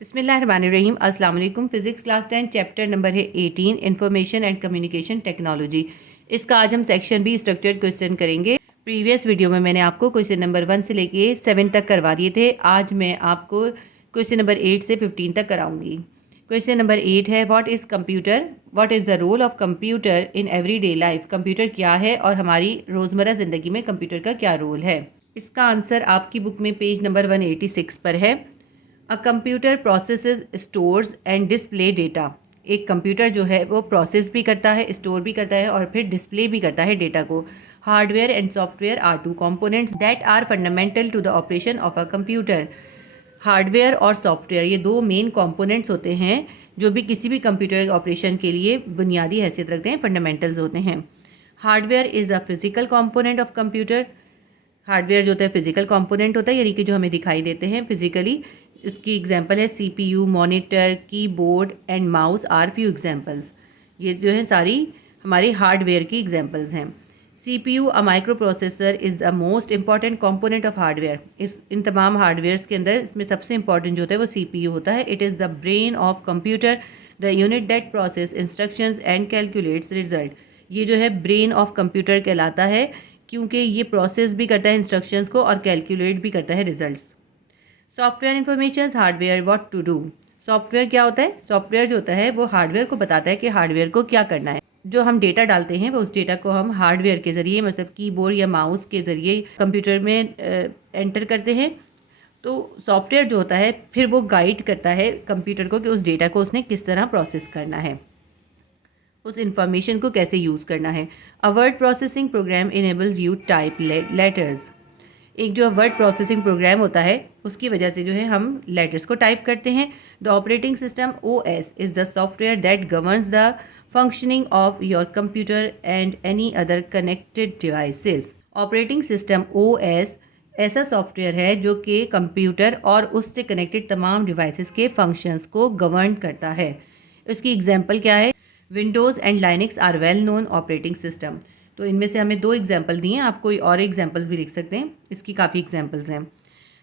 बिस्मिल्लाहिर्रहमानिर्रहीम। अस्सलाम वालेकुम। फ़िज़िक्स क्लास 10 चैप्टर नंबर है 18 इन्फॉर्मेशन एंड कम्युनिकेशन टेक्नोलॉजी। इसका आज हम सेक्शन बी स्ट्रक्चर्ड क्वेश्चन करेंगे। प्रीवियस वीडियो में मैंने आपको क्वेश्चन नंबर 1 से लेके 7 तक करवा दिए थे। आज मैं आपको क्वेश्चन नंबर 8 से 15 तक कराऊंगी। क्वेश्चन नंबर 8 है what is computer, what is the role of computer in everyday life. Computer क्या है और हमारी रोज़मर्रा ज़िंदगी में कंप्यूटर का क्या रोल है। इसका आंसर आपकी बुक में पेज नंबर 186 पर है। A computer processes stores and display data. एक कंप्यूटर जो है वो प्रोसेस भी करता है, स्टोर भी करता है और फिर डिस्प्ले भी करता है डेटा को। Hardware and software are two components that are fundamental to the operation of a computer. Hardware और सॉफ्टवेयर ये दो मेन कंपोनेंट्स होते हैं जो भी किसी भी कंप्यूटर ऑपरेशन के लिए बुनियादी हैसियत रखते हैं, फंडामेंटल्स होते हैं। Hardware is a physical component of computer. Hardware जो होता है फिजिकल कंपोनेंट होता है, यानी कि जो हमें दिखाई देते हैं फिजिकली। इसकी एग्जांपल है CPU, monitor, keyboard and mouse are few examples. ये जो है सारी हमारे हार्डवेयर की एग्जांपल्स हैं। CPU a microprocessor is the most important component of hardware. इन तमाम हार्डवेयर्स के अंदर इसमें सबसे इंपॉर्टेंट जो होता है वो सीपीयू होता है। It is the brain of computer, the unit that process instructions and calculates result. ये जो है ब्रेन ऑफ कंप्यूटर कहलाता है क्योंकि ये प्रोसेस भी करता है इंस्ट्रक्शंस को और कैलकुलेट भी करता है results. Software information hardware what to do. Software क्या होता है? सॉफ्टवेयर जो होता है वो हार्डवेयर को बताता है कि हार्डवेयर को क्या करना है। जो हम डेटा डालते हैं वो उस डेटा को हम हार्डवेयर के ज़रिए, मतलब कीबोर्ड या माउस के ज़रिए कंप्यूटर में एंटर करते हैं। तो सॉफ्टवेयर जो होता है फिर वो गाइड करता है कंप्यूटर को कि उस डेटा को उसने किस तरह प्रोसेस करना है, उस इंफॉर्मेशन को कैसे यूज़ करना है। A word processing program enables you type letters. एक जो वर्ड प्रोसेसिंग प्रोग्राम होता है उसकी वजह से जो है हम लेटर्स को टाइप करते हैं। The operating system OS is the software that governs the functioning of your computer and any other connected devices. Operating system OS ऐसा सॉफ्टवेयर है जो कि कंप्यूटर और उससे कनेक्टेड तमाम डिवाइसेस के फंक्शंस को गवर्न करता है। इसकी एग्जांपल क्या है? Windows and Linux are well known operating system. तो इनमें से हमें 2 एग्जांपल दिए हैं, आप कोई और एग्जांपल्स भी लिख सकते हैं। इसकी काफ़ी एग्जांपल्स हैं।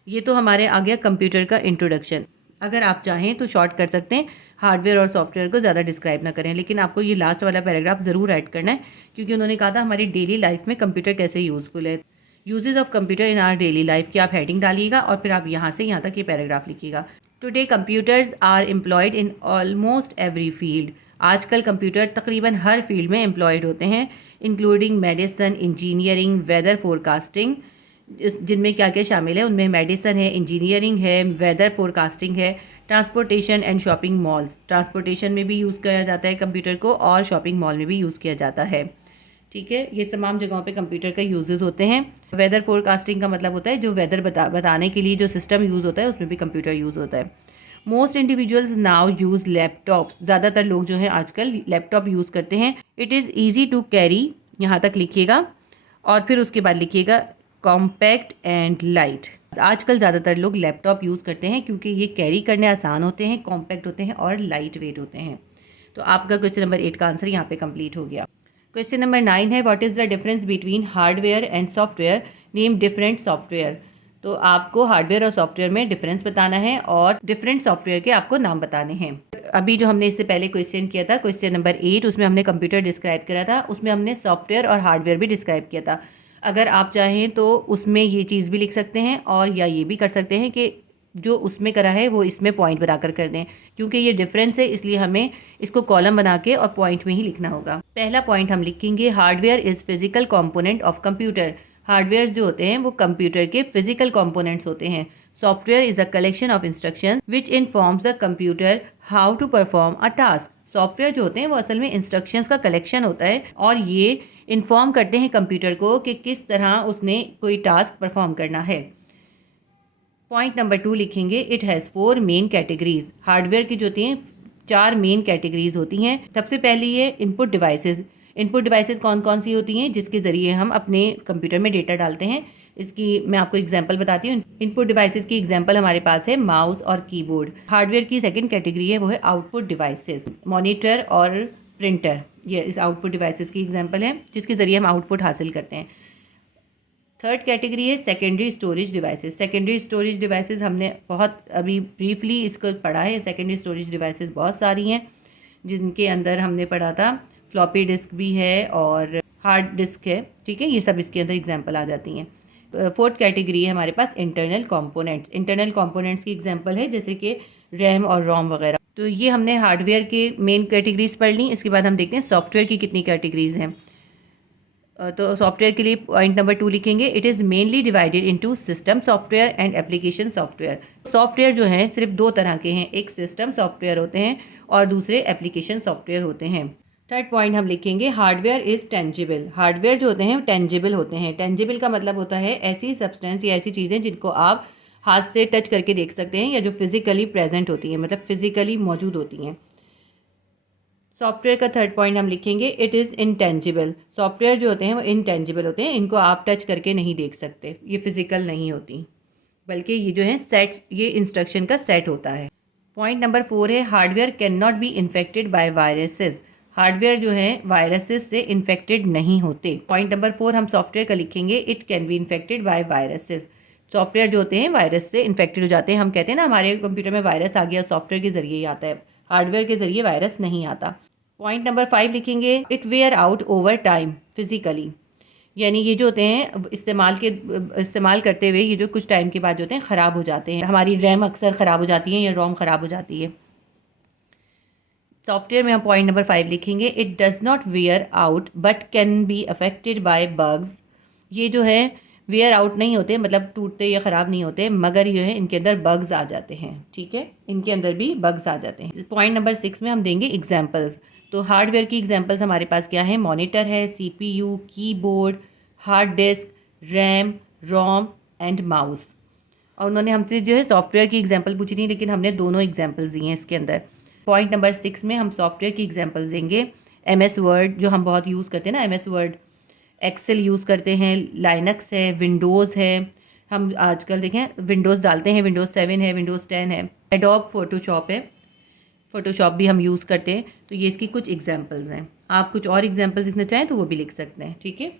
ये तो हमारे आ गया कंप्यूटर का इंट्रोडक्शन। अगर आप चाहें तो शॉर्ट कर सकते हैं, हार्डवेयर और सॉफ्टवेयर को ज़्यादा डिस्क्राइब ना करें, लेकिन आपको ये लास्ट वाला पैराग्राफ ज़रूर ऐड करना है क्योंकि उन्होंने कहा था हमारी डेली लाइफ में कंप्यूटर कैसे यूज़फुल है। Uses of computer in our daily life की आप हेडिंग डालिएगा और फिर आप यहाँ से यहाँ तक ये पैराग्राफ लिखिएगा। Today computers are employed in almost every field. आजकल कंप्यूटर तकरीबन हर फील्ड में एम्प्लॉयड होते हैं, including medicine, engineering, weather forecasting. जिनमें क्या क्या शामिल है उनमें मेडिसिन है, इंजीनियरिंग है, वेदर फोरकास्टिंग है, transportation and shopping malls. Transportation में भी यूज़ किया जाता है कंप्यूटर को और शॉपिंग मॉल में भी यूज़ किया जाता है। ठीक है, ये तमाम जगहों पे कंप्यूटर का यूजेस होते हैं। वेदर फोरकास्टिंग का मतलब होता है जो वेदर बताने के लिए जो सिस्टम यूज़ होता है उसमें भी कंप्यूटर यूज़ होता है। Most individuals now use laptops. ज़्यादातर लोग जो हैं आजकल लैपटॉप यूज़ करते हैं। It is easy to carry, यहाँ तक लिखिएगा और फिर उसके बाद लिखिएगा कॉम्पैक्ट एंड लाइट। आजकल ज़्यादातर लोग लैपटॉप यूज़ करते हैं क्योंकि ये कैरी करने आसान होते हैं, कॉम्पैक्ट होते हैं और लाइट वेट होते हैं। तो आपका क्वेश्चन नंबर 8 का आंसर यहाँ पे कंप्लीट हो गया। क्वेश्चन नंबर 9 है what is the difference between hardware and software, name different software. तो आपको हार्डवेयर और सॉफ्टवेयर में डिफरेंस बताना है और डिफरेंट सॉफ्टवेयर के आपको नाम बताने हैं। अभी जो हमने इससे पहले क्वेश्चन किया था, क्वेश्चन नंबर 8, उसमें हमने कंप्यूटर डिस्क्राइब करा था, उसमें हमने सॉफ्टवेयर और हार्डवेयर भी डिस्क्राइब किया था। अगर आप चाहें तो उसमें ये चीज़ भी लिख सकते हैं और या ये भी कर सकते हैं कि जो उसमें करा है वो इसमें पॉइंट बनाकर कर दें। क्योंकि ये डिफरेंस है इसलिए हमें इसको कॉलम बना के और पॉइंट में ही लिखना होगा। पहला पॉइंट हम लिखेंगे hardware is physical component of computer. Hardware जो होते हैं वो कंप्यूटर के फिजिकल कंपोनेंट्स होते हैं। Software is a collection of instruction which informs the computer how to perform a task. Software जो होते हैं वो असल में इंस्ट्रक्शंस का कलेक्शन होता है और ये इन्फॉर्म करते हैं कंप्यूटर को कि किस तरह उसने कोई टास्क परफॉर्म करना है। पॉइंट नंबर 2 लिखेंगे it has 4 main categories. Hardware की जो होती हैं 4 मेन कैटेगरीज होती हैं। सबसे पहली है इनपुट डिवाइसेस। इनपुट डिवाइसेस कौन कौन सी होती हैं जिसके ज़रिए हम अपने कंप्यूटर में डेटा डालते हैं। इसकी मैं आपको एग्जांपल बताती हूँ। इनपुट डिवाइसेस की एग्जांपल हमारे पास है माउस और कीबोर्ड। हार्डवेयर की सेकंड कैटेगरी है वो है आउटपुट डिवाइसेस, मॉनिटर और प्रिंटर। ये इस आउटपुट डिवाइसेस की एग्जांपल है जिसके ज़रिए हम आउटपुट हासिल करते हैं। थर्ड कैटेगरी है secondary storage devices. Secondary storage devices हमने बहुत अभी ब्रीफली इसको पढ़ा है। सेकेंडरी स्टोरेज डिवाइसेस बहुत सारी हैं, जिनके अंदर हमने पढ़ा था फ्लॉपी डिस्क भी है और हार्ड डिस्क है, ठीक है, ये सब इसके अंदर एग्जांपल आ जाती हैं। फोर्थ कैटेगरी है हमारे पास इंटरनल कंपोनेंट्स। इंटरनल कंपोनेंट्स की एग्जांपल है जैसे कि रैम और रोम वगैरह। तो ये हमने हार्डवेयर के मेन कैटेगरीज पढ़ ली। इसके बाद हम देखते हैं सॉफ्टवेयर की कितनी कैटेगरीज हैं। तो सॉफ्टवेयर के लिए पॉइंट नंबर 2 लिखेंगे, it is mainly divided into system software and application software. Software जो हैं सिर्फ दो तरह के हैं, एक सिस्टम सॉफ्टवेयर होते हैं और दूसरे एप्लीकेशन सॉफ्टवेयर होते हैं। थर्ड पॉइंट हम लिखेंगे, हार्डवेयर इज़ टेंजिबल। हार्डवेयर जो होते हैं टेंजिबल होते हैं। टेंजिबल का मतलब होता है ऐसी सब्सटेंस या ऐसी चीज़ें जिनको आप हाथ से टच करके देख सकते हैं या जो फिजिकली प्रेजेंट होती हैं, मतलब फिजिकली मौजूद होती हैं। सॉफ्टवेयर का थर्ड पॉइंट हम लिखेंगे, इट इज़ इंटेंजिबल। सॉफ्टवेयर जो होते हैं वो इंटेंजिबल होते हैं, इनको आप टच करके नहीं देख सकते, ये फिजिकल नहीं होती, बल्कि ये जो है सेट, ये इंस्ट्रक्शन का सेट होता है। पॉइंट नंबर 4 है, hardware can not be infected by viruses. Hardware जो है वायरसेस से इन्फेक्टेड नहीं होते। पॉइंट नंबर 4 हम सॉफ्टवेयर का लिखेंगे, it can be infected by viruses. Software जो होते हैं वायरस से इन्फेक्टेड हो जाते हैं। हम कहते हैं ना हमारे कंप्यूटर में वायरस आ गया, सॉफ्टवेयर के जरिए ही आता है, हार्डवेयर के जरिए वायरस नहीं आता। पॉइंट नंबर 5 लिखेंगे, it wear out over time physically. यानी ये जो होते हैं इस्तेमाल करते हुए ये जो कुछ टाइम के बाद जो होते हैं ख़राब हो जाते हैं। हमारी रैम अक्सर ख़राब हो जाती है या रोम ख़राब हो जाती है। सॉफ्टवेयर में हम पॉइंट नंबर 5 लिखेंगे, it does not wear out but can be affected by bugs. ये जो है वेयर आउट नहीं होते, मतलब टूटते या ख़राब नहीं होते, मगर ये है इनके अंदर बग्स आ जाते हैं, ठीक है, इनके अंदर भी बग्स आ जाते हैं। पॉइंट नंबर 6 में हम देंगे एग्जाम्पल्स। तो हार्डवेयर की एग्जांपल्स हमारे पास क्या है, मॉनिटर है, CPU, keyboard, hard disk, RAM, ROM and mouse. और उन्होंने हमसे जो है सॉफ्टवेयर की एग्जांपल पूछी थी, लेकिन हमने दोनों एग्जांपल्स दिए हैं इसके अंदर। पॉइंट नंबर 6 में हम सॉफ्टवेयर की एग्जांपल्स देंगे, MS वर्ड जो हम बहुत यूज़ करते हैं ना, MS वर्ड, एक्सेल यूज़ करते हैं, लाइनक्स है, विंडोज़ है, हम आजकल देखें विंडोज़ डालते हैं, विंडोज़ 7 है, विंडोज़ 10 है, एडोब फोटोशॉप है, फ़ोटोशॉप भी हम यूज़ करते हैं। तो ये इसकी कुछ एग्जांपल्स हैं। आप कुछ और एग्जांपल्स लिखना चाहें तो वो भी लिख सकते हैं, ठीक है।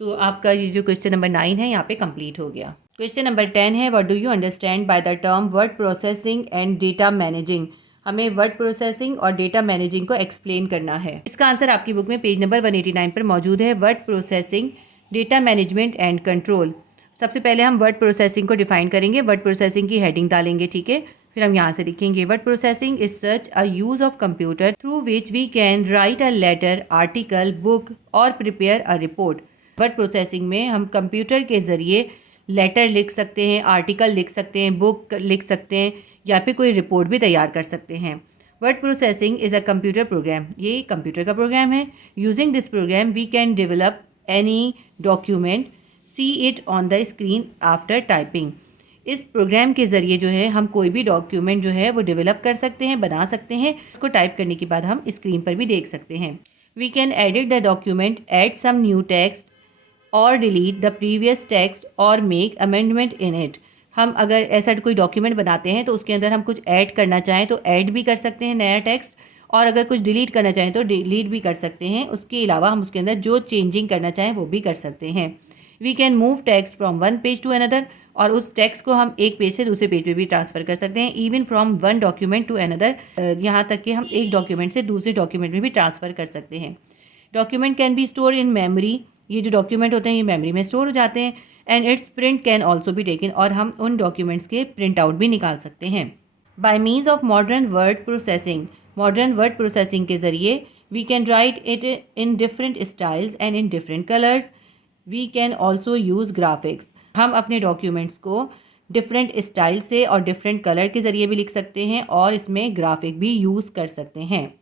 तो आपका ये जो क्वेश्चन नंबर 9 है यहाँ पे कंप्लीट हो गया। क्वेश्चन नंबर 10 है, what do you understand by the term word processing and data managing. हमें वर्ड प्रोसेसिंग और डेटा मैनेजिंग को एक्सप्लेन करना है। इसका आंसर आपकी बुक में पेज नंबर 189 पर मौजूद है। Word processing, data management and control. सबसे पहले हम वर्ड प्रोसेसिंग को डिफाइन करेंगे, वर्ड प्रोसेसिंग की हेडिंग डालेंगे, ठीक है। फिर हम यहाँ से लिखेंगे, word processing is such a use of computer through which we can write a letter, article, book और prepare a report. Word processing में हम कंप्यूटर के ज़रिए लेटर लिख सकते हैं, आर्टिकल लिख सकते हैं, बुक लिख सकते हैं या फिर कोई रिपोर्ट भी तैयार कर सकते हैं। Word processing is a computer program, ये कंप्यूटर का प्रोग्राम है। Using this program we can develop any document, see it on the screen after typing. इस प्रोग्राम के ज़रिए जो है हम कोई भी डॉक्यूमेंट जो है वो डेवलप कर सकते हैं, बना सकते हैं, उसको टाइप करने के बाद हम स्क्रीन पर भी देख सकते हैं। We can edit the document, add some new text और डिलीट द प्रीवियस टेक्स्ट और मेक अमेंडमेंट इन इट। हम अगर ऐसा कोई डॉक्यूमेंट बनाते हैं तो उसके अंदर हम कुछ ऐड करना चाहें तो ऐड भी कर सकते हैं नया टेक्स्ट, और अगर कुछ डिलीट करना चाहें तो डिलीट भी कर सकते हैं। उसके अलावा हम उसके अंदर जो चेंजिंग करना चाहें वो भी कर सकते हैं। We can move text from one page to another, और उस टेक्स्ट को हम एक पेज से दूसरे पेज पे भी ट्रांसफ़र कर सकते हैं। Even from one document to another, यहाँ तक कि हम एक डॉक्यूमेंट से दूसरे डॉक्यूमेंट में भी ट्रांसफ़र कर सकते हैं। Document can be store in memory, ये जो डॉक्यूमेंट होते हैं ये मेमोरी में स्टोर हो जाते हैं। And it's print can also be taken, और हम उन डॉक्यूमेंट्स के प्रिंट आउट भी निकाल सकते हैं। By means of modern word processing, modern word processing के ज़रिए we can write it in different styles and in different colours. We can also use graphics, हम अपने डॉक्यूमेंट्स को डिफरेंट स्टाइल से और डिफरेंट कलर के ज़रिए भी लिख सकते हैं और इसमें ग्राफिक भी यूज़ कर सकते हैं।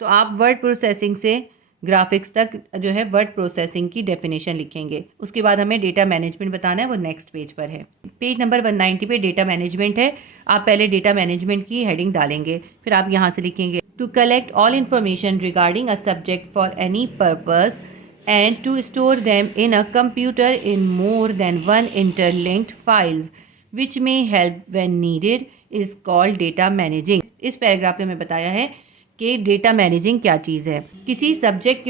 तो आप वर्ड प्रोसेसिंग से ग्राफिक्स तक जो है वर्ड प्रोसेसिंग की डेफिनेशन लिखेंगे। उसके बाद हमें डेटा मैनेजमेंट बताना है, वो नेक्स्ट पेज पर है। पेज नंबर 190 पे डेटा मैनेजमेंट है। आप पहले डेटा मैनेजमेंट की हेडिंग डालेंगे, फिर आप यहाँ से लिखेंगे, to collect all information regarding a subject for any purpose and to store them in a computer in more than one interlinked files which may help when needed is called data managing। इस paragraph में मैं बताया है कि data managing क्या चीज़ है। किसी subject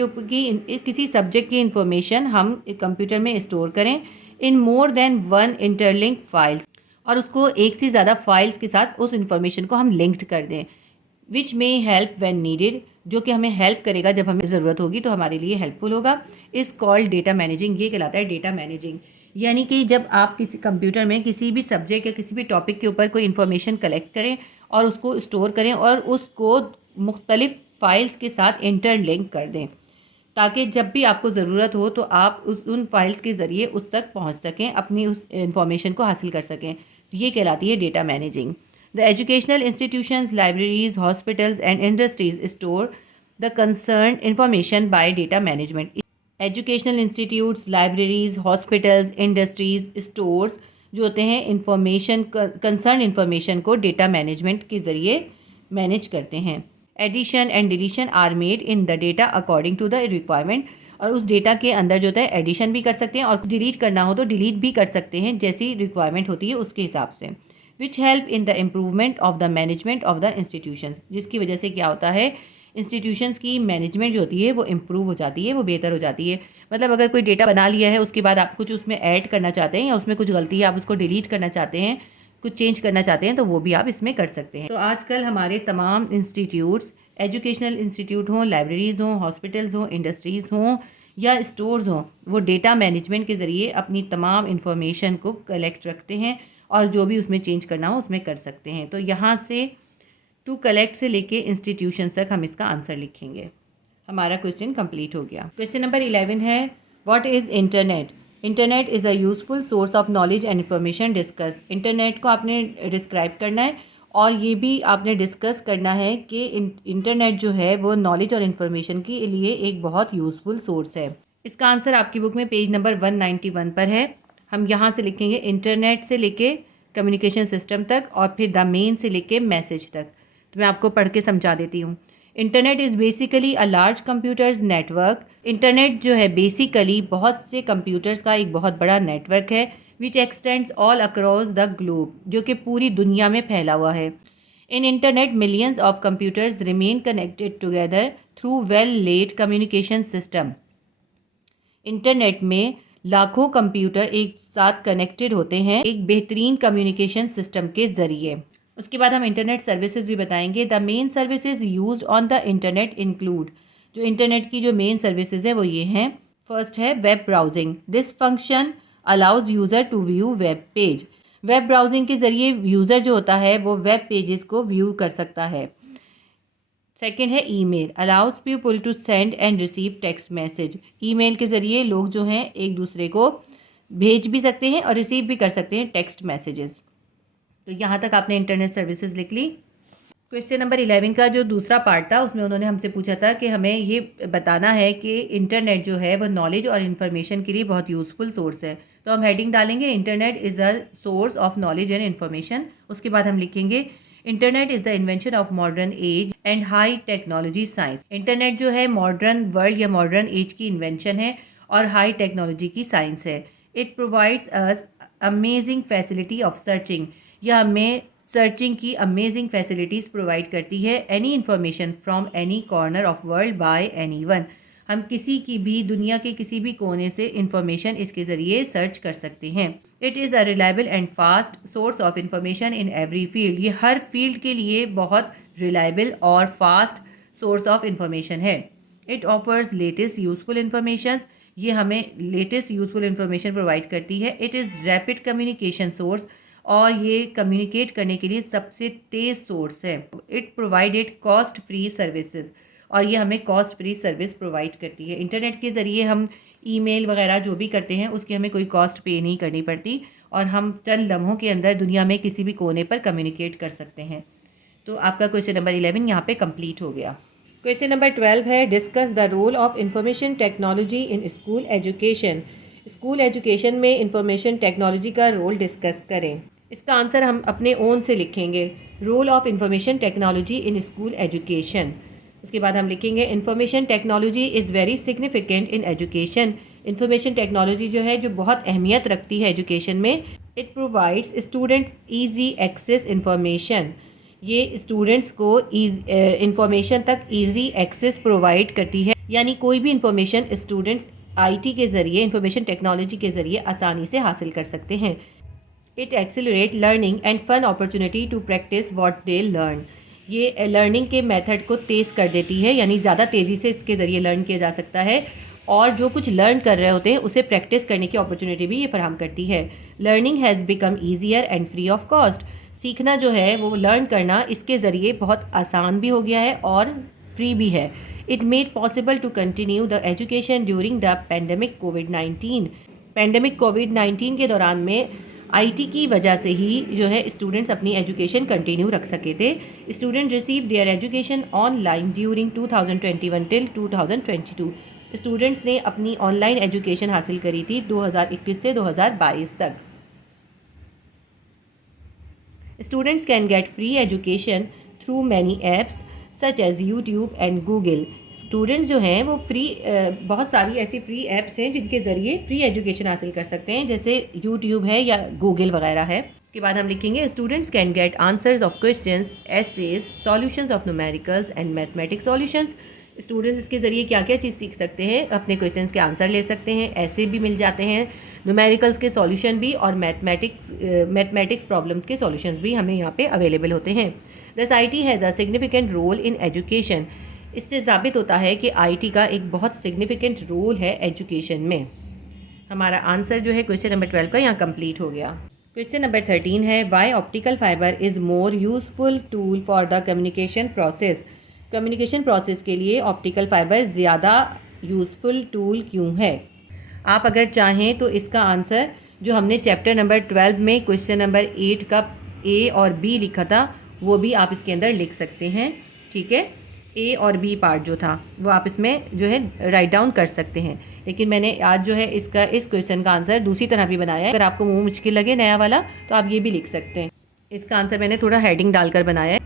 की इंफॉर्मेशन हम कंप्यूटर में स्टोर करें in more than one interlink files, और उसको एक से ज़्यादा फाइल्स के साथ उस इंफॉर्मेशन को हम लिंक्ड कर दें। विच मे हेल्प व्हेन नीडेड, जो कि हमें हेल्प करेगा जब हमें ज़रूरत होगी तो हमारे लिए हेल्पफुल होगा। इज़ कॉल्ड डेटा मैनेजिंग, ये कहलाता है डेटा मैनेजिंग। यानी कि जब आप किसी कंप्यूटर में किसी भी सब्जेक्ट या किसी भी टॉपिक के ऊपर कोई इन्फॉर्मेशन कलेक्ट करें और उसको स्टोर करें और उसको मुख्तलिफ फाइल्स के साथ इंटरलिंक कर दें, ताकि जब भी आपको ज़रूरत हो तो आप उन फाइल्स के ज़रिए उस तक पहुंच सकें, अपनी उस इंफॉर्मेशन को हासिल कर सकें। ये कहलाती है data managing. The educational institutions, libraries, hospitals and industries store the concern information by data management. Educational institutes, libraries, hospitals, industries, stores जो होते हैं इंफॉर्मेशन कंसर्न इंफॉर्मेशन को डेटा मैनेजमेंट के ज़रिए मैनेज करते हैं। Addition and deletion are made in the data according to the requirement, और उस डेटा के अंदर जो होता है एडिशन भी कर सकते हैं और डिलीट करना हो तो डिलीट भी कर सकते हैं जैसी रिक्वायरमेंट होती है उसके हिसाब से। Which help in the improvement of the management of the institutions, जिसकी वजह से क्या होता है, इंस्टीट्यूशंस की मैनेजमेंट जो होती है वो इम्प्रूव हो जाती है, वो बेहतर हो जाती है। मतलब अगर कोई डेटा बना लिया है, उसके बाद आप कुछ उसमें ऐड करना चाहते हैं या उसमें कुछ गलती है, आप उसको डिलीट करना चाहते हैं, कुछ चेंज करना चाहते हैं, तो वो भी आप इसमें कर सकते हैं। तो आजकल हमारे तमाम इंस्टीट्यूट्स, एजुकेशनल इंस्टीट्यूट हों, लाइब्रेरीज़ हों, हॉस्पिटल्स हों, इंडस्ट्रीज़ हों या स्टोर्स हों, वो डेटा मैनेजमेंट के ज़रिए अपनी तमाम इंफॉर्मेशन को कलेक्ट रखते हैं और जो भी उसमें चेंज करना हो उसमें कर सकते हैं। तो यहाँ से टू कलेक्ट से लेके इंस्टीट्यूशंस तक हम इसका आंसर लिखेंगे। हमारा क्वेश्चन कंप्लीट हो गया। क्वेश्चन नंबर 11 है, what is internet? Internet is a useful source of knowledge and information discuss. Internet को आपने डिस्क्राइब करना है और ये भी आपने डिस्कस करना है कि इंटरनेट जो है वो नॉलेज और इन्फॉर्मेशन के लिए एक बहुत यूज़फुल सोर्स है। इसका आंसर आपकी बुक में पेज नंबर 191 पर है। हम यहाँ से लिखेंगे इंटरनेट से लेके कम्युनिकेशन सिस्टम तक और फिर द मेन से लेके मैसेज तक। तो मैं आपको पढ़ के समझा देती हूँ। Internet is basically a large computers network. Internet जो है बेसिकली बहुत से कंप्यूटर्स का एक बहुत बड़ा नेटवर्क है, which extends all across the globe, जो कि पूरी दुनिया में फैला हुआ है। In internet millions of computers remain connected together through well laid communication system. Internet में लाखों कंप्यूटर एक साथ कनेक्टेड होते हैं एक बेहतरीन कम्युनिकेशन सिस्टम के ज़रिए। उसके बाद हम इंटरनेट सर्विसेज भी बताएंगे। The main services used on the internet include, जो इंटरनेट की जो मेन सर्विसेज है वो ये हैं। फर्स्ट है web browsing. This function allows user to view web page. Web browsing के ज़रिए यूज़र जो होता है वो वेब पेजेस को व्यू कर सकता है। सेकेंड है email, allows people to send and receive text message. Email के ज़रिए लोग जो हैं एक दूसरे को भेज भी सकते हैं और रिसीव भी कर सकते हैं टेक्स्ट मैसेजेस। तो यहाँ तक आपने इंटरनेट सर्विसेज लिख ली। क्वेश्चन नंबर 11 का जो दूसरा पार्ट था उसमें उन्होंने हमसे पूछा था कि हमें ये बताना है कि इंटरनेट जो है वो नॉलेज और इन्फॉर्मेशन के लिए बहुत यूज़फुल सोर्स है। तो हम हेडिंग डालेंगे internet is a source of knowledge and information. उसके बाद हम लिखेंगे internet is the invention of modern age and high technology science. Internet जो है मॉडर्न वर्ल्ड या मॉडर्न एज की इन्वेंशन है और हाई टेक्नोलॉजी की साइंस है। It provides us amazing facility of searching, यह हमें सर्चिंग की अमेजिंग फैसिलिटीज़ प्रोवाइड करती है। Any information from any corner of world by anyone, हम किसी की भी दुनिया के किसी भी कोने से इंफॉर्मेशन इसके ज़रिए सर्च कर सकते हैं। It is a reliable and fast source of information in every field, ये हर फील्ड के लिए बहुत रिलायबल और फास्ट सोर्स ऑफ इंफॉर्मेशन है। It offers latest useful information, ये हमें लेटेस्ट यूज़फुल इंफॉर्मेशन प्रोवाइड करती है। It is rapid communication source, और ये कम्युनिकेट करने के लिए सबसे तेज़ सोर्स है। It provided cost free services, और ये हमें कॉस्ट फ्री सर्विस प्रोवाइड करती है। इंटरनेट के ज़रिए हम ईमेल वगैरह जो भी करते हैं उसकी हमें कोई कॉस्ट पे नहीं करनी पड़ती और हम चंद लम्हों के अंदर दुनिया में किसी भी कोने पर कम्युनिकेट कर सकते हैं। तो आपका क्वेश्चन नंबर 11 यहाँ पे कंप्लीट हो गया। क्वेश्चन नंबर 12 है, discuss the role of information technology in school education. School education में इंफॉर्मेशन टेक्नोलॉजी का रोल डिस्कस करें। इसका आंसर हम अपने ओन से लिखेंगे, role of information technology in school education. उसके बाद हम लिखेंगे information technology is very significant in education. Information technology जो है जो बहुत अहमियत रखती है एजुकेशन में। It provides students easy access information, ये स्टूडेंट्स को इंफॉर्मेशन तक ईजी एक्सेस प्रोवाइड करती है, यानी कोई भी इंफॉर्मेशन स्टूडेंट्स IT के ज़रिए, इंफॉर्मेशन टेक्नोलॉजी के ज़रिए आसानी से हासिल कर सकते हैं। It accelerate learning and fun opportunity to practice what they learn. ये लर्निंग के मेथड को तेज़ कर देती है, यानी ज़्यादा तेज़ी से इसके ज़रिए लर्न किया जा सकता है और जो कुछ लर्न कर रहे होते हैं उसे प्रैक्टिस करने की अपॉर्चुनिटी भी ये फराहम करती है। Learning has become easier and free of cost. सीखना जो है वो लर्न करना इसके ज़रिए बहुत आसान भी हो गया है और फ्री भी है। It made possible to continue the education during the pandemic कोविड-19। पेंडेमिक कोविड-19 के दौरान में IT की वजह से ही जो है स्टूडेंट्स अपनी एजुकेशन कंटिन्यू रख सके थे। Student receive there education online during 2021 till 2022। Students ने अपनी ऑनलाइन एजुकेशन हासिल करी थी 2021 से 2022 तक। Students can get free education through many apps such as YouTube and Google. Students जो हैं वो बहुत सारी ऐसी फ्री ऐप्स हैं जिनके ज़रिए फ्री एजुकेशन हासिल कर सकते हैं, जैसे यूट्यूब है या गूगल वगैरह है। इसके बाद हम लिखेंगे students can get answers of questions, essays, solutions of numericals and mathematics solutions. Students इसके ज़रिए क्या क्या चीज़ सीख सकते हैं? अपने क्वेश्चंस के आंसर ले सकते हैं, ऐसे भी मिल जाते हैं, न्यूमेरिकल्स के सॉल्यूशन भी और मैथमेटिक्स प्रॉब्लम्स के सॉल्यूशंस भी हमें यहाँ पे अवेलेबल होते हैं। Thus IT has a significant role in education. इससे साबित होता है कि IT का एक बहुत सिग्निफिकेंट रोल है एजुकेशन में। हमारा आंसर जो है क्वेश्चन नंबर 12 का यहाँ कंप्लीट हो गया। क्वेश्चन नंबर 13 है why optical fibre is more useful tool for the communication process. Communication process के लिए ऑप्टिकल फाइबर ज़्यादा यूज़फुल टूल क्यों है? आप अगर चाहें तो इसका आंसर जो हमने चैप्टर नंबर 12 में क्वेश्चन नंबर 8 का A और B लिखा था वो भी आप इसके अंदर लिख सकते हैं। ठीक है, A और B पार्ट जो था वो आप इसमें जो है राइट डाउन कर सकते हैं, लेकिन मैंने आज जो है इस क्वेश्चन का आंसर दूसरी तरह भी बनाया है। अगर आपको मुँह मुश्किल लगे नया वाला तो आप ये भी लिख सकते हैं। इसका आंसर मैंने थोड़ा हेडिंग डालकर बनाया है।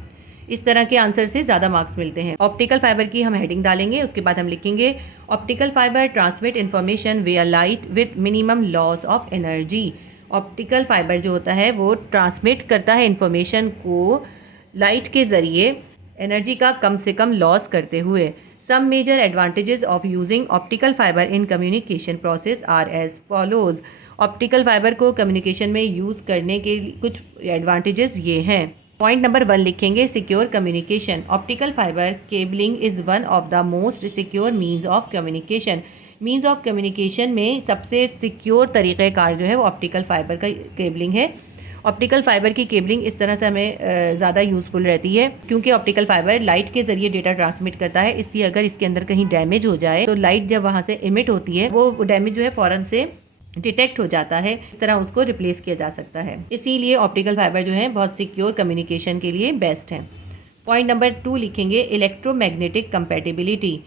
इस तरह के आंसर से ज़्यादा मार्क्स मिलते हैं। ऑप्टिकल फाइबर की हम हेडिंग डालेंगे, उसके बाद हम लिखेंगे optical fibre transmit information where light with minimum loss of energy. Optical fibre जो होता है वो ट्रांसमिट करता है इन्फॉर्मेशन को लाइट के ज़रिए एनर्जी का कम से कम लॉस करते हुए। Some major advantages of using optical fibre in communication process are as follows. Optical fibre को कम्युनिकेशन में यूज़ करने के कुछ एडवांटेजेस ये हैं। पॉइंट नंबर 1 लिखेंगे secure communication. Optical fibre cabling is one of the most secure means of communication. Means of communication में सबसे सिक्योर तरीक़ेकार जो है वो ऑप्टिकल फाइबर का केबलिंग है। ऑप्टिकल फाइबर की केबलिंग इस तरह से हमें ज़्यादा यूज़फुल रहती है क्योंकि ऑप्टिकल फाइबर लाइट के ज़रिए डेटा ट्रांसमिट करता है, इसलिए अगर इसके अंदर कहीं डैमेज हो जाए तो लाइट जब वहाँ से इमिट होती है वो डैमेज जो है फ़ौरन से डिटेक्ट हो जाता है, इस तरह उसको रिप्लेस किया जा सकता है। इसीलिए ऑप्टिकल फाइबर जो है बहुत सिक्योर कम्युनिकेशन के लिए बेस्ट है। पॉइंट नंबर 2 लिखेंगे electromagnetic compatibility.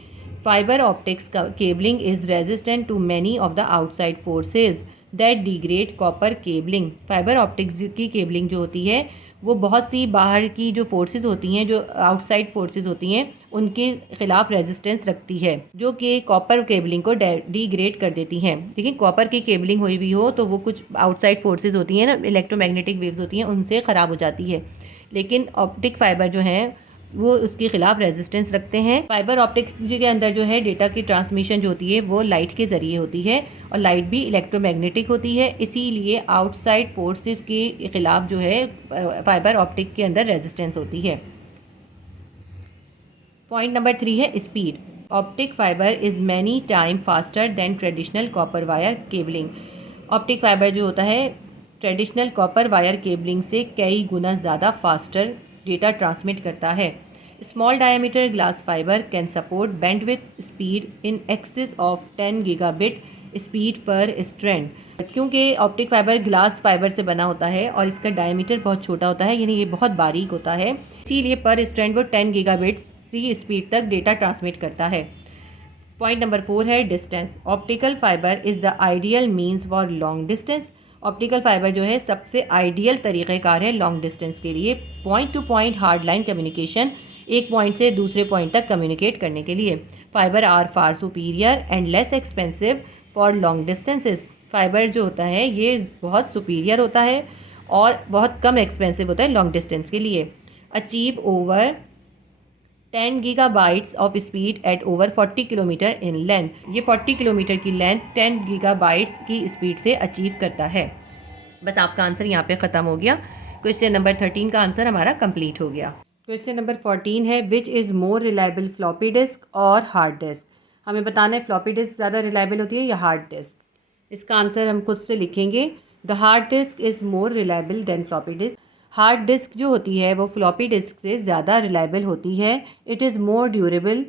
Fibre optics cabling is resistant to many of the outside forces that degrade copper cabling. Fibre optics की केबलिंग जो होती है वो बहुत सी बाहर की जो फोर्सेस होती हैं, जो आउटसाइड फोर्सेस होती हैं, उनके खिलाफ रेजिस्टेंस रखती है, जो कि कॉपर केबलिंग को डिग्रेड कर देती हैं। देखिए कॉपर की केबलिंग हुई हुई हो तो वो कुछ आउटसाइड फोर्सेस होती हैं ना, इलेक्ट्रोमैग्नेटिक वेव्स होती हैं, उनसे ख़राब हो जाती है, लेकिन ऑप्टिक फाइबर जो हैं वो उसके खिलाफ रेजिस्टेंस रखते हैं। फाइबर ऑप्टिक्स के अंदर जो है डेटा की ट्रांसमिशन जो होती है वो लाइट के ज़रिए होती है और लाइट भी इलेक्ट्रोमैग्नेटिक होती है, इसीलिए आउटसाइड फोर्सेस के खिलाफ जो है फाइबर ऑप्टिक के अंदर रेजिस्टेंस होती है। पॉइंट नंबर 3 है speed. Optic fibre is many time faster than traditional copper wire cabling. Optic fibre जो होता है ट्रेडिशनल कॉपर वायर केबलिंग से कई गुना ज़्यादा फास्टर डेटा ट्रांसमिट करता है। Small diameter glass fibre can support bandwidth speed in excess of 10 gigabit speed पर strand. क्योंकि ऑप्टिक फाइबर ग्लास फाइबर से बना होता है और इसका डायमीटर बहुत छोटा होता है, यानी ये बहुत बारीक होता है, इसीलिए पर स्ट्रैंड वो 10 गीगाबिट्स की स्पीड तक डेटा ट्रांसमिट करता है। पॉइंट नंबर 4 है distance. Optical fibre is the ideal means for long distance. Optical fibre जो है सबसे आइडियल तरीक़ेकार है लॉन्ग डिस्टेंस के लिए। Point to point hard line communication, एक पॉइंट से दूसरे पॉइंट तक कम्युनिकेट करने के लिए। Fibre are far superior and less expensive for long distances. Fibre जो होता है ये बहुत सुपीरियर होता है और बहुत कम एक्सपेंसिव होता है लॉन्ग डिस्टेंस के लिए। Achieve over 10 gigabytes of speed at over 40 kilometre in length. ये 40 किलोमीटर की लेंथ 10 गीगाबाइट्स की स्पीड से अचीव करता है। बस आपका आंसर यहाँ पे ख़त्म हो गया। क्वेश्चन नंबर 13 का आंसर हमारा कंप्लीट हो गया। क्वेश्चन नंबर 14 है which is more reliable floppy disk और हार्ड डिस्क। हमें बताना है फ्लॉपी डिस्क ज़्यादा रिलायबल होती है या हार्ड डिस्क। इसका आंसर हम खुद से लिखेंगे। The hard disk is more reliable then floppy disk. Hard disk जो होती है वो फ्लॉपी डिस्क से ज़्यादा रिलायबल होती है। It is more durable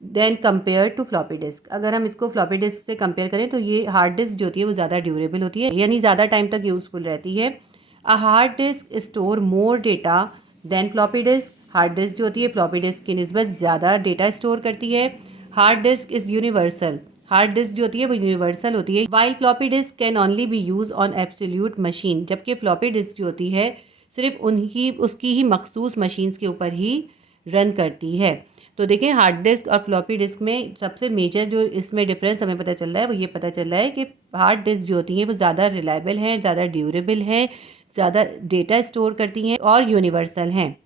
than compare to floppy disk. अगर हम इसको फ्लॉपी डिस्क से कंपेयर करें तो ये हार्ड डिस्क जो होती है वो ज़्यादा ड्यूरेबल होती है, यानी ज़्यादा टाइम तक यूज़फुल रहती है। A hard disk store more data than floppy disk. Hard disk जो होती है फ्लॉपी डिस्क की निस्बत ज़्यादा डेटा स्टोर करती है। Hard disk is universal. Hard disk जो होती है वो यूनिवर्सल होती है। While floppy disk can only B use on absolute machine. जबकि फ्लॉपी डिस्क जो होती है सिर्फ उसकी ही मखसूस मशीन्स के ऊपर ही रन करती है। तो देखें हार्ड डिस्क और फ्लॉपी डिस्क में सबसे मेजर जो इसमें डिफरेंस हमें पता चल रहा है वो ये पता चल रहा है कि हार्ड डिस्क जो होती हैं वो ज़्यादा रिलायबल हैं, ज़्यादा ड्यूरेबल हैं, ज़्यादा डेटा स्टोर करती हैं और यूनिवर्सल हैं।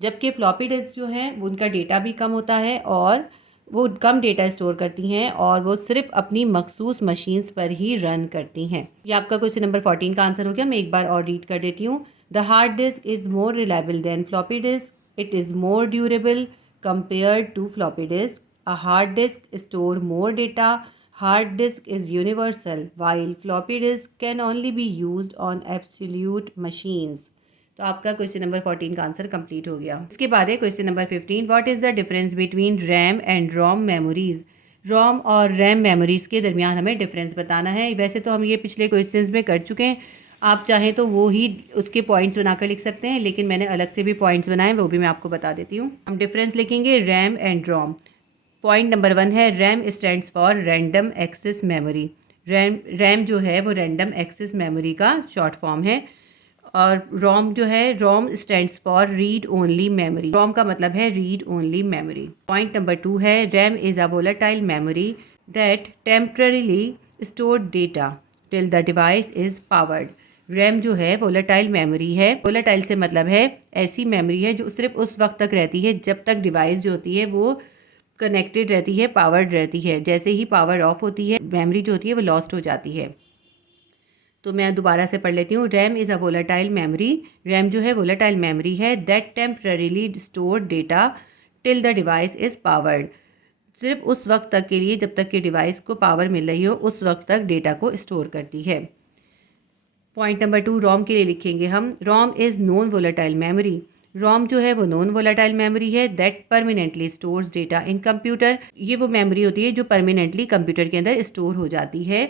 जबकि फ्लॉपी डिस्क जो हैं उनका डेटा भी कम होता है और वो कम डेटा स्टोर करती हैं और वो सिर्फ अपनी मखसूस मशीन्स पर ही रन करती हैं। ये आपका क्वेश्चन नंबर 14 का आंसर हो गया। मैं एक बार और रीड कर देती हूँ। The hard disk is more reliable then floppy disc. It is more durable compared to floppy disk. A hard disk store more data. Hard disk is universal, while floppy disk can only be used on absolute machines. तो आपका question number 14 का answer complete हो गया। इसके बाद है question number 15। What is the difference between RAM and ROM memories. ROM और RAM memories के दरमियान हमें डिफरेंस बताना है। वैसे तो हम ये पिछले क्वेश्चंस में कर चुके हैं, आप चाहें तो वो ही उसके पॉइंट्स बनाकर लिख सकते हैं, लेकिन मैंने अलग से भी पॉइंट्स बनाए वो भी मैं आपको बता देती हूँ। हम डिफरेंस लिखेंगे RAM and ROM. Point number 1 है RAM stands for random access memory. RAM जो है वो रैंडम एक्सेस मेमोरी का शॉर्ट फॉर्म है। और रोम जो है ROM stands for read only memory. ROM का मतलब है read only memory. Point number 2 है RAM is a volatile memory that temporarily stored data till the device is powered. RAM जो है वोलेटाइल मेमोरी है। वोलेटाइल से मतलब है ऐसी मेमोरी है जो सिर्फ उस वक्त तक रहती है जब तक डिवाइस जो होती है वो कनेक्टेड रहती है, पावर्ड रहती है। जैसे ही पावर ऑफ होती है मेमोरी जो होती है वो लॉस्ट हो जाती है। तो मैं दोबारा से पढ़ लेती हूँ। RAM is a volatile memory. RAM जो है वोलेटाइल मेमोरी है that temporarily store data till the device is powered. सिर्फ उस वक्त तक के लिए जब तक कि डिवाइस को पावर मिल रही हो उस वक्त तक डेटा को स्टोर करती है। पॉइंट नंबर 2 रोम के लिए लिखेंगे हम। ROM is non volatile memory. रोम जो है वो नॉन वोलेटाइल मेमोरी है that permanently stores data in computer. ये वो मेमोरी होती है जो परमानेंटली कंप्यूटर के अंदर स्टोर हो जाती है।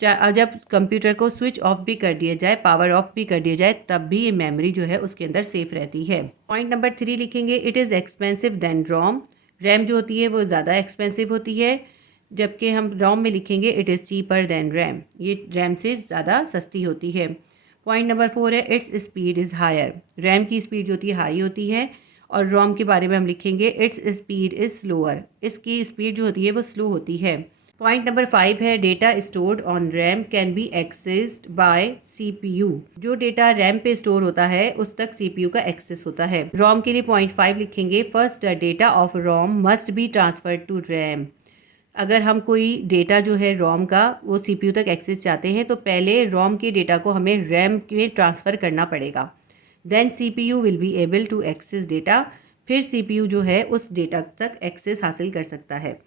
जब कंप्यूटर को स्विच ऑफ भी कर दिया जाए, पावर ऑफ भी कर दिया जाए, तब भी ये मेमोरी जो है उसके अंदर सेफ रहती है। पॉइंट नंबर 3 लिखेंगे it is expensive than ROM. RAM जो होती है वो ज़्यादा एक्सपेंसिव होती है, जबकि हम रोम में लिखेंगे it is cheaper than RAM. ये रैम से ज़्यादा सस्ती होती है। पॉइंट नंबर 4 है its speed is higher. RAM की स्पीड जो होती है हाई होती है और रोम के बारे में हम लिखेंगे इट्स स्पीड इज़ स्लोअर। इसकी स्पीड जो होती है वो स्लो होती है। पॉइंट नंबर 5 है data stored on RAM can be accessed bye CPU. जो डेटा रैम पे स्टोर होता है उस तक सीपीयू का एक्सेस होता है। रोम के लिए पॉइंट 5 लिखेंगे first the data of ROM must be transferred to RAM. अगर हम कोई डेटा जो है रोम का वो सीपीयू तक एक्सेस चाहते हैं तो पहले रोम के डेटा को हमें रैम में ट्रांसफ़र करना पड़ेगा। Then CPU will be able to access data. फिर सीपीयू जो है उस डेटा तक एक्सेस हासिल कर सकता है।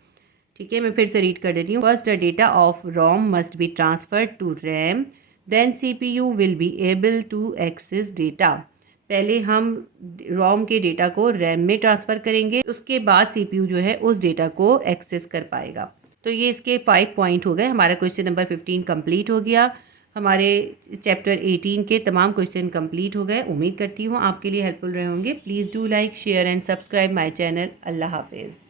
ठीक है, मैं फिर से रीड कर देती हूँ। First the data of ROM must be transferred to RAM then CPU will be able to access data. पहले हम रोम के डेटा को रैम में ट्रांसफ़र करेंगे, उसके बाद सीपीयू जो है उस डेटा को एक्सेस कर पाएगा। तो ये इसके 5 पॉइंट हो गए। हमारा क्वेश्चन नंबर 15 कंप्लीट हो गया। हमारे चैप्टर 18 के तमाम क्वेश्चन कंप्लीट हो गए। उम्मीद करती हूँ आपके लिए हेल्पफुल रहे होंगे। Please do like share and subscribe my channel. अल्लाह हाफिज़।